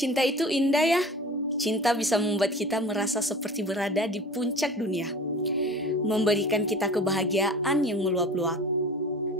Cinta itu indah ya. Cinta bisa membuat kita merasa seperti berada di puncak dunia, memberikan kita kebahagiaan yang meluap-luap.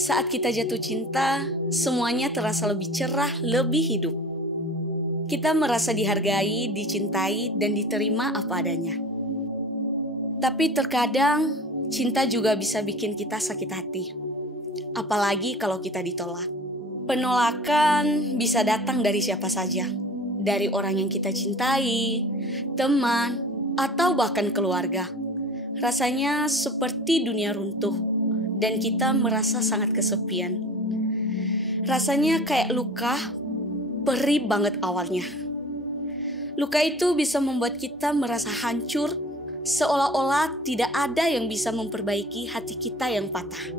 Saat kita jatuh cinta, semuanya terasa lebih cerah, lebih hidup. Kita merasa dihargai, dicintai, dan diterima apa adanya. Tapi terkadang, cinta juga bisa bikin kita sakit hati. Apalagi kalau kita ditolak. Penolakan bisa datang dari siapa saja. Dari orang yang kita cintai, teman, atau bahkan keluarga. Rasanya seperti dunia runtuh dan kita merasa sangat kesepian. Rasanya kayak luka, perih banget awalnya. Luka itu bisa membuat kita merasa hancur, seolah-olah tidak ada yang bisa memperbaiki hati kita yang patah.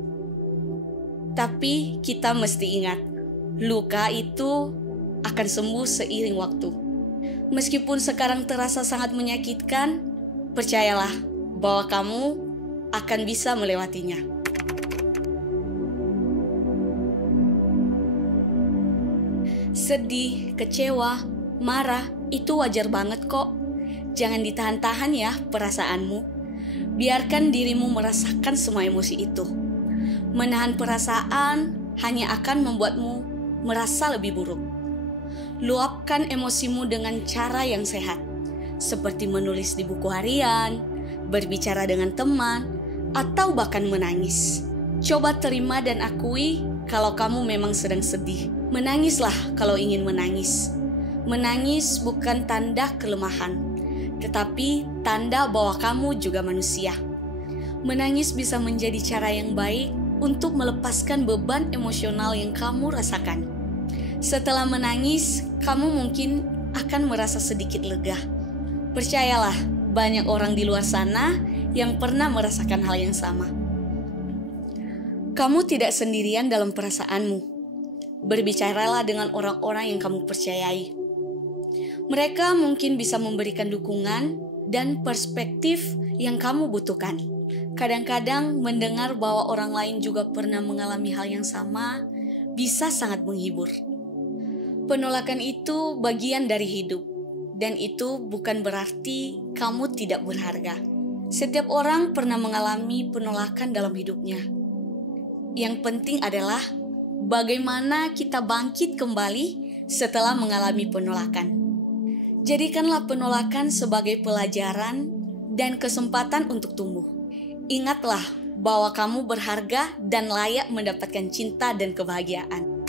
Tapi kita mesti ingat, luka itu akan sembuh seiring waktu. Meskipun sekarang terasa sangat menyakitkan, percayalah bahwa kamu akan bisa melewatinya. Sedih, kecewa, marah, itu wajar banget kok. Jangan ditahan-tahan ya perasaanmu. Biarkan dirimu merasakan semua emosi itu. Menahan perasaan hanya akan membuatmu merasa lebih buruk. Luapkan emosimu dengan cara yang sehat, seperti menulis di buku harian, berbicara dengan teman, atau bahkan menangis. Coba terima dan akui kalau kamu memang sedang sedih. Menangislah kalau ingin menangis. Menangis bukan tanda kelemahan, tetapi tanda bahwa kamu juga manusia. Menangis bisa menjadi cara yang baik untuk melepaskan beban emosional yang kamu rasakan. Setelah menangis, kamu mungkin akan merasa sedikit lega. Percayalah, banyak orang di luar sana yang pernah merasakan hal yang sama. Kamu tidak sendirian dalam perasaanmu. Berbicaralah dengan orang-orang yang kamu percayai. Mereka mungkin bisa memberikan dukungan dan perspektif yang kamu butuhkan. Kadang-kadang mendengar bahwa orang lain juga pernah mengalami hal yang sama bisa sangat menghibur. Penolakan itu bagian dari hidup, dan itu bukan berarti kamu tidak berharga. Setiap orang pernah mengalami penolakan dalam hidupnya. Yang penting adalah bagaimana kita bangkit kembali setelah mengalami penolakan. Jadikanlah penolakan sebagai pelajaran dan kesempatan untuk tumbuh. Ingatlah bahwa kamu berharga dan layak mendapatkan cinta dan kebahagiaan.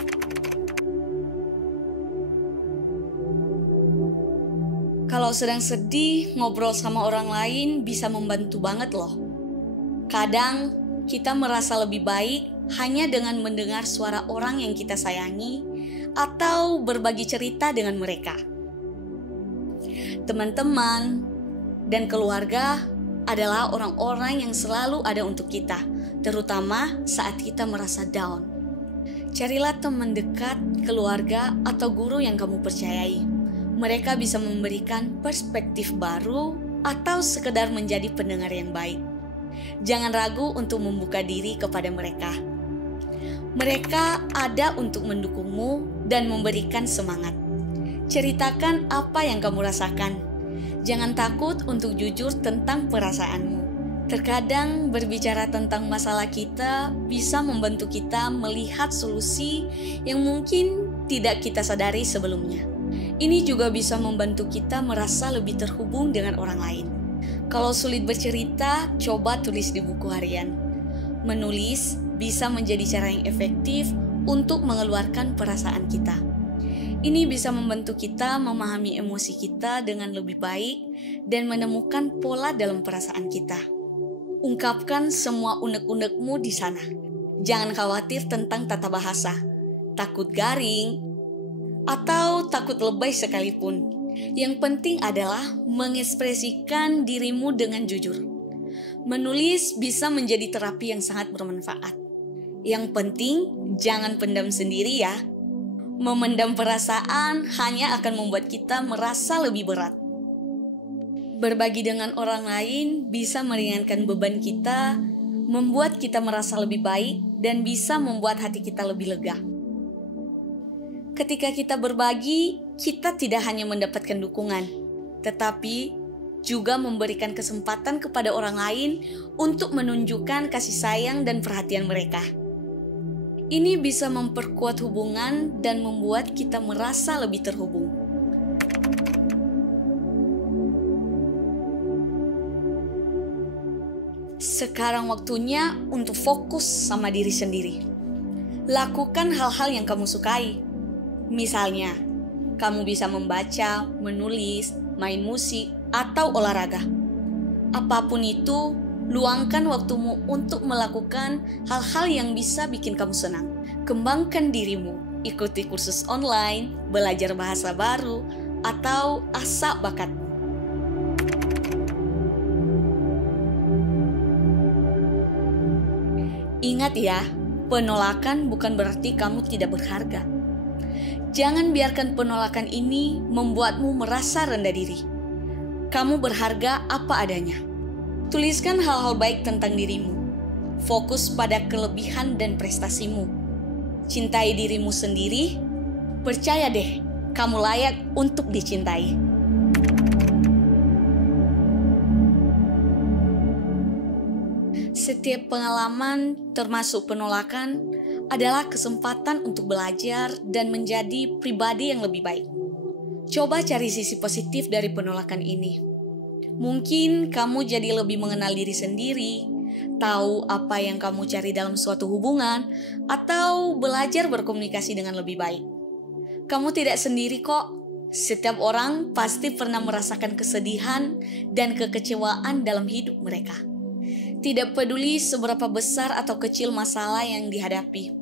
Kalau sedang sedih, ngobrol sama orang lain bisa membantu banget loh. Kadang kita merasa lebih baik hanya dengan mendengar suara orang yang kita sayangi atau berbagi cerita dengan mereka. Teman-teman dan keluarga adalah orang-orang yang selalu ada untuk kita, terutama saat kita merasa down. Carilah teman dekat, keluarga, atau guru yang kamu percayai. Mereka bisa memberikan perspektif baru atau sekedar menjadi pendengar yang baik. Jangan ragu untuk membuka diri kepada mereka. Mereka ada untuk mendukungmu dan memberikan semangat. Ceritakan apa yang kamu rasakan. Jangan takut untuk jujur tentang perasaanmu. Terkadang berbicara tentang masalah kita bisa membantu kita melihat solusi yang mungkin tidak kita sadari sebelumnya. Ini juga bisa membantu kita merasa lebih terhubung dengan orang lain. Kalau sulit bercerita, coba tulis di buku harian. Menulis bisa menjadi cara yang efektif untuk mengeluarkan perasaan kita. Ini bisa membantu kita memahami emosi kita dengan lebih baik dan menemukan pola dalam perasaan kita. Ungkapkan semua unek-unekmu di sana. Jangan khawatir tentang tata bahasa, takut garing, atau takut lebay sekalipun. Yang penting adalah mengekspresikan dirimu dengan jujur. Menulis bisa menjadi terapi yang sangat bermanfaat. Yang penting jangan pendam sendiri ya. Memendam perasaan hanya akan membuat kita merasa lebih berat. Berbagi dengan orang lain bisa meringankan beban kita, membuat kita merasa lebih baik, dan bisa membuat hati kita lebih lega. Ketika kita berbagi, kita tidak hanya mendapatkan dukungan, tetapi juga memberikan kesempatan kepada orang lain untuk menunjukkan kasih sayang dan perhatian mereka. Ini bisa memperkuat hubungan dan membuat kita merasa lebih terhubung. Sekarang waktunya untuk fokus sama diri sendiri. Lakukan hal-hal yang kamu sukai. Misalnya, kamu bisa membaca, menulis, main musik, atau olahraga. Apapun itu, luangkan waktumu untuk melakukan hal-hal yang bisa bikin kamu senang. Kembangkan dirimu, ikuti kursus online, belajar bahasa baru, atau asah bakatmu. Ingat ya, penolakan bukan berarti kamu tidak berharga. Jangan biarkan penolakan ini membuatmu merasa rendah diri. Kamu berharga apa adanya. Tuliskan hal-hal baik tentang dirimu. Fokus pada kelebihan dan prestasimu. Cintai dirimu sendiri. Percaya deh, kamu layak untuk dicintai. Setiap pengalaman, termasuk penolakan, adalah kesempatan untuk belajar dan menjadi pribadi yang lebih baik. Coba cari sisi positif dari penolakan ini. Mungkin kamu jadi lebih mengenal diri sendiri, tahu apa yang kamu cari dalam suatu hubungan, atau belajar berkomunikasi dengan lebih baik. Kamu tidak sendiri kok. Setiap orang pasti pernah merasakan kesedihan dan kekecewaan dalam hidup mereka. Tidak peduli seberapa besar atau kecil masalah yang dihadapi.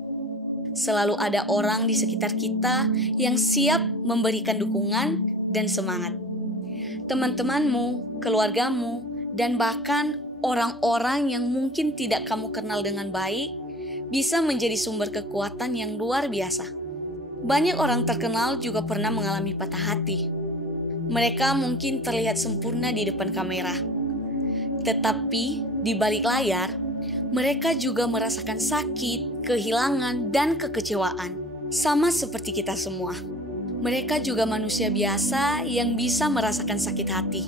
Selalu ada orang di sekitar kita yang siap memberikan dukungan dan semangat. Teman-temanmu, keluargamu, dan bahkan orang-orang yang mungkin tidak kamu kenal dengan baik bisa menjadi sumber kekuatan yang luar biasa. Banyak orang terkenal juga pernah mengalami patah hati. Mereka mungkin terlihat sempurna di depan kamera. Tetapi di balik layar, mereka juga merasakan sakit, kehilangan, dan kekecewaan. Sama seperti kita semua. Mereka juga manusia biasa yang bisa merasakan sakit hati.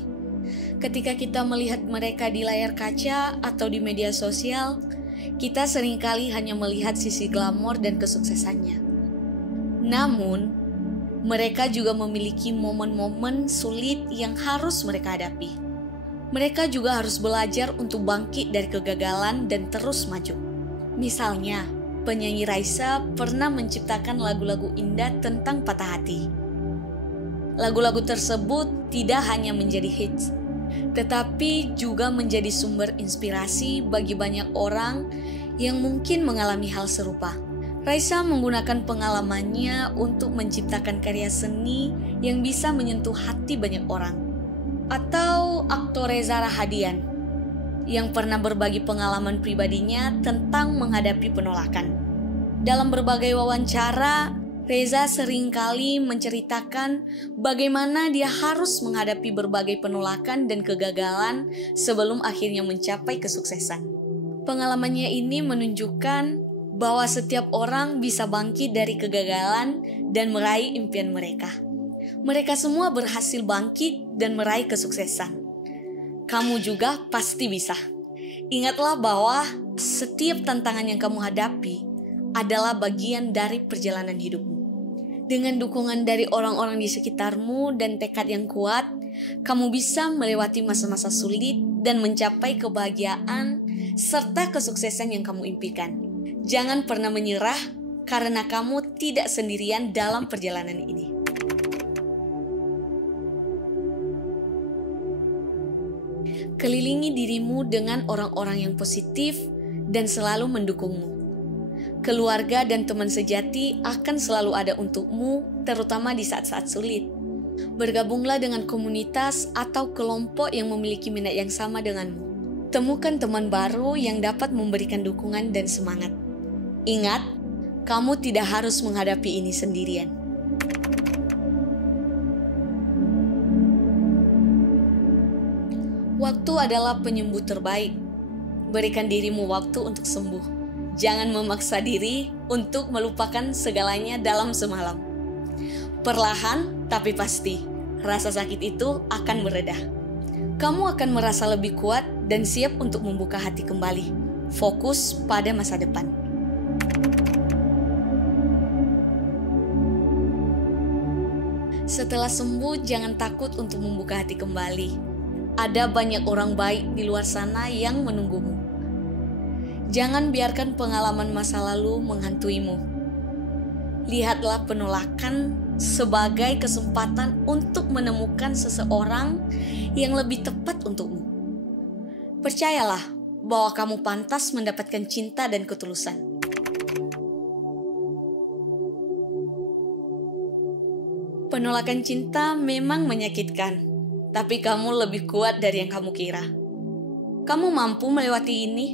Ketika kita melihat mereka di layar kaca atau di media sosial, kita seringkali hanya melihat sisi glamor dan kesuksesannya. Namun, mereka juga memiliki momen-momen sulit yang harus mereka hadapi. Mereka juga harus belajar untuk bangkit dari kegagalan dan terus maju. Misalnya, penyanyi Raisa pernah menciptakan lagu-lagu indah tentang patah hati. Lagu-lagu tersebut tidak hanya menjadi hits, tetapi juga menjadi sumber inspirasi bagi banyak orang yang mungkin mengalami hal serupa. Raisa menggunakan pengalamannya untuk menciptakan karya seni yang bisa menyentuh hati banyak orang. Atau aktor Reza Rahadian yang pernah berbagi pengalaman pribadinya tentang menghadapi penolakan. Dalam berbagai wawancara, Reza seringkali menceritakan bagaimana dia harus menghadapi berbagai penolakan dan kegagalan sebelum akhirnya mencapai kesuksesan. Pengalamannya ini menunjukkan bahwa setiap orang bisa bangkit dari kegagalan dan meraih impian mereka. Mereka semua berhasil bangkit dan meraih kesuksesan. Kamu juga pasti bisa. Ingatlah bahwa setiap tantangan yang kamu hadapi adalah bagian dari perjalanan hidupmu. Dengan dukungan dari orang-orang di sekitarmu dan tekad yang kuat, kamu bisa melewati masa-masa sulit dan mencapai kebahagiaan serta kesuksesan yang kamu impikan. Jangan pernah menyerah karena kamu tidak sendirian dalam perjalanan ini. Kelilingi dirimu dengan orang-orang yang positif dan selalu mendukungmu. Keluarga dan teman sejati akan selalu ada untukmu, terutama di saat-saat sulit. Bergabunglah dengan komunitas atau kelompok yang memiliki minat yang sama denganmu. Temukan teman baru yang dapat memberikan dukungan dan semangat. Ingat, kamu tidak harus menghadapi ini sendirian. Waktu adalah penyembuh terbaik. Berikan dirimu waktu untuk sembuh. Jangan memaksa diri untuk melupakan segalanya dalam semalam. Perlahan tapi pasti, rasa sakit itu akan mereda. Kamu akan merasa lebih kuat dan siap untuk membuka hati kembali. Fokus pada masa depan. Setelah sembuh, jangan takut untuk membuka hati kembali. Ada banyak orang baik di luar sana yang menunggumu. Jangan biarkan pengalaman masa lalu menghantuimu. Lihatlah penolakan sebagai kesempatan untuk menemukan seseorang yang lebih tepat untukmu. Percayalah bahwa kamu pantas mendapatkan cinta dan ketulusan. Penolakan cinta memang menyakitkan, tapi kamu lebih kuat dari yang kamu kira. Kamu mampu melewati ini.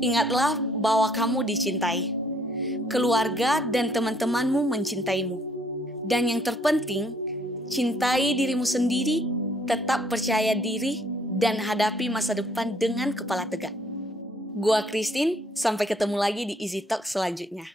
Ingatlah bahwa kamu dicintai. Keluarga dan teman-temanmu mencintaimu. Dan yang terpenting, cintai dirimu sendiri, tetap percaya diri, dan hadapi masa depan dengan kepala tegak. Gua Christine, sampai ketemu lagi di Easy Talk selanjutnya.